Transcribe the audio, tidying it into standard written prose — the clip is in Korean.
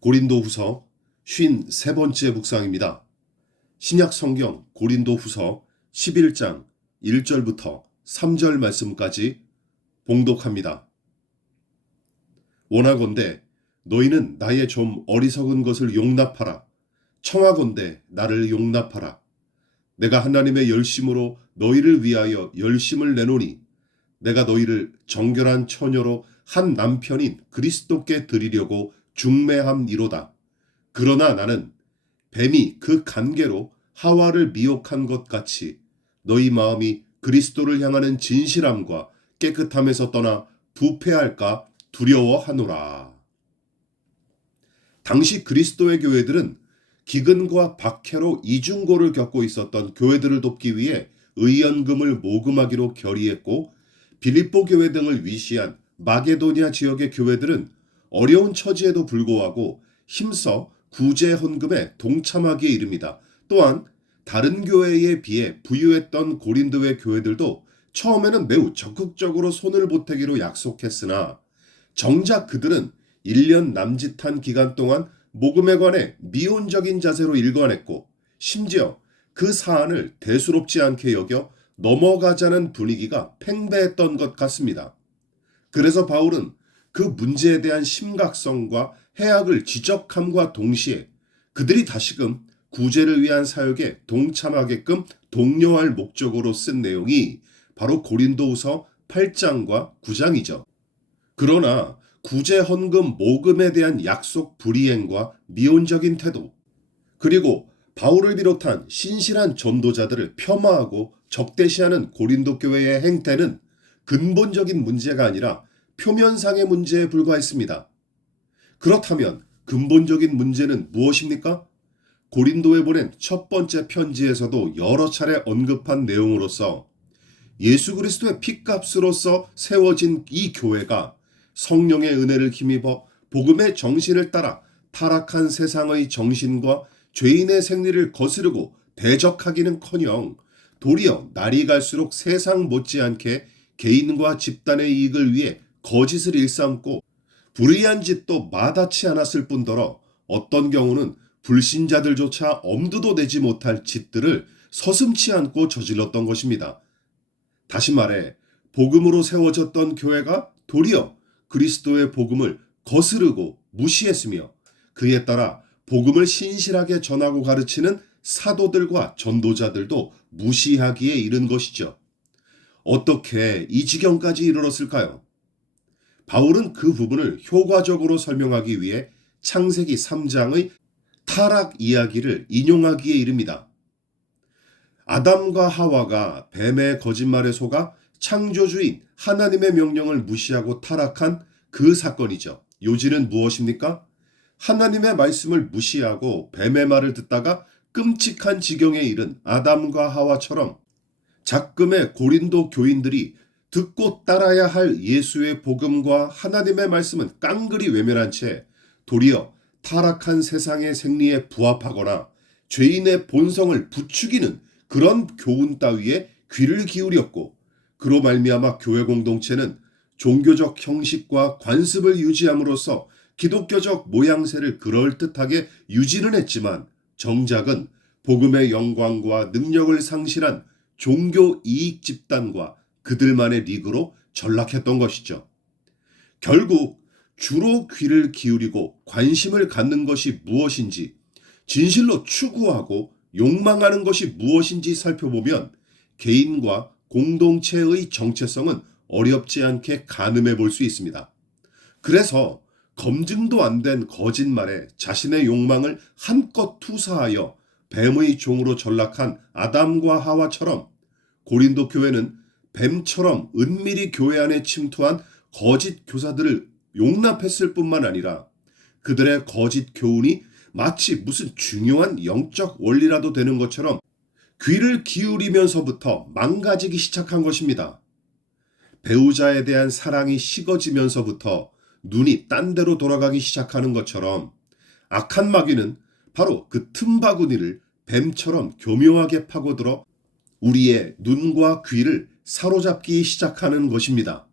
고린도후서 53번째 묵상입니다. 신약 성경 고린도후서 11장 1절부터 3절 말씀까지 봉독합니다. 원하건대 너희는 나의 좀 어리석은 것을 용납하라. 청하건대 나를 용납하라. 내가 하나님의 열심으로 너희를 위하여 열심을 내노니 내가 너희를 정결한 처녀로 한 남편인 그리스도께 드리려고 중매함이로다. 그러나 나는 뱀이 그 간계로 하와를 미혹한 것 같이 너희 마음이 그리스도를 향하는 진실함과 깨끗함에서 떠나 부패할까 두려워하노라. 당시 그리스도의 교회들은 기근과 박해로 이중고를 겪고 있었던 교회들을 돕기 위해 의연금을 모금하기로 결의했고, 빌립보 교회 등을 위시한 마게도냐 지역의 교회들은 어려운 처지에도 불구하고 힘써 구제 헌금에 동참하기에 이릅니다. 또한 다른 교회에 비해 부유했던 고린도의 교회들도 처음에는 매우 적극적으로 손을 보태기로 약속했으나 정작 그들은 1년 남짓한 기간 동안 모금에 관해 미온적인 자세로 일관했고, 심지어 그 사안을 대수롭지 않게 여겨 넘어가자는 분위기가 팽배했던 것 같습니다. 그래서 바울은 그 문제에 대한 심각성과 해악을 지적함과 동시에 그들이 다시금 구제를 위한 사역에 동참하게끔 독려할 목적으로 쓴 내용이 바로 고린도후서 8장과 9장이죠. 그러나 구제 헌금 모금에 대한 약속 불이행과 미온적인 태도, 그리고 바울을 비롯한 신실한 전도자들을 폄하하고 적대시하는 고린도 교회의 행태는 근본적인 문제가 아니라 표면상의 문제에 불과했습니다. 그렇다면 근본적인 문제는 무엇입니까? 고린도에 보낸 첫 번째 편지에서도 여러 차례 언급한 내용으로서 예수 그리스도의 피값으로서 세워진 이 교회가 성령의 은혜를 힘입어 복음의 정신을 따라 타락한 세상의 정신과 죄인의 생리를 거스르고 대적하기는커녕 도리어 날이 갈수록 세상 못지않게 개인과 집단의 이익을 위해 거짓을 일삼고 불의한 짓도 마다치 않았을 뿐더러 어떤 경우는 불신자들조차 엄두도 내지 못할 짓들을 서슴지 않고 저질렀던 것입니다. 다시 말해 복음으로 세워졌던 교회가 도리어 그리스도의 복음을 거스르고 무시했으며, 그에 따라 복음을 신실하게 전하고 가르치는 사도들과 전도자들도 무시하기에 이른 것이죠. 어떻게 이 지경까지 이르렀을까요? 바울은 그 부분을 효과적으로 설명하기 위해 창세기 3장의 타락 이야기를 인용하기에 이릅니다. 아담과 하와가 뱀의 거짓말에 속아 창조주인 하나님의 명령을 무시하고 타락한 그 사건이죠. 요지는 무엇입니까? 하나님의 말씀을 무시하고 뱀의 말을 듣다가 끔찍한 지경에 이른 아담과 하와처럼 작금의 고린도 교인들이 듣고 따라야 할 예수의 복음과 하나님의 말씀은 깡그리 외면한 채 도리어 타락한 세상의 생리에 부합하거나 죄인의 본성을 부추기는 그런 교훈 따위에 귀를 기울였고, 그로 말미암아 교회 공동체는 종교적 형식과 관습을 유지함으로써 기독교적 모양새를 그럴듯하게 유지는 했지만 정작은 복음의 영광과 능력을 상실한 종교 이익 집단과 그들만의 리그로 전락했던 것이죠. 결국 주로 귀를 기울이고 관심을 갖는 것이 무엇인지, 진실로 추구하고 욕망하는 것이 무엇인지 살펴보면 개인과 공동체의 정체성은 어렵지 않게 가늠해 볼 수 있습니다. 그래서 검증도 안 된 거짓말에 자신의 욕망을 한껏 투사하여 뱀의 종으로 전락한 아담과 하와처럼 고린도 교회는 뱀처럼 은밀히 교회 안에 침투한 거짓 교사들을 용납했을 뿐만 아니라 그들의 거짓 교훈이 마치 무슨 중요한 영적 원리라도 되는 것처럼 귀를 기울이면서부터 망가지기 시작한 것입니다. 배우자에 대한 사랑이 식어지면서부터 눈이 딴 데로 돌아가기 시작하는 것처럼 악한 마귀는 바로 그 틈바구니를 뱀처럼 교묘하게 파고들어 우리의 눈과 귀를 사로잡기 시작하는 것입니다.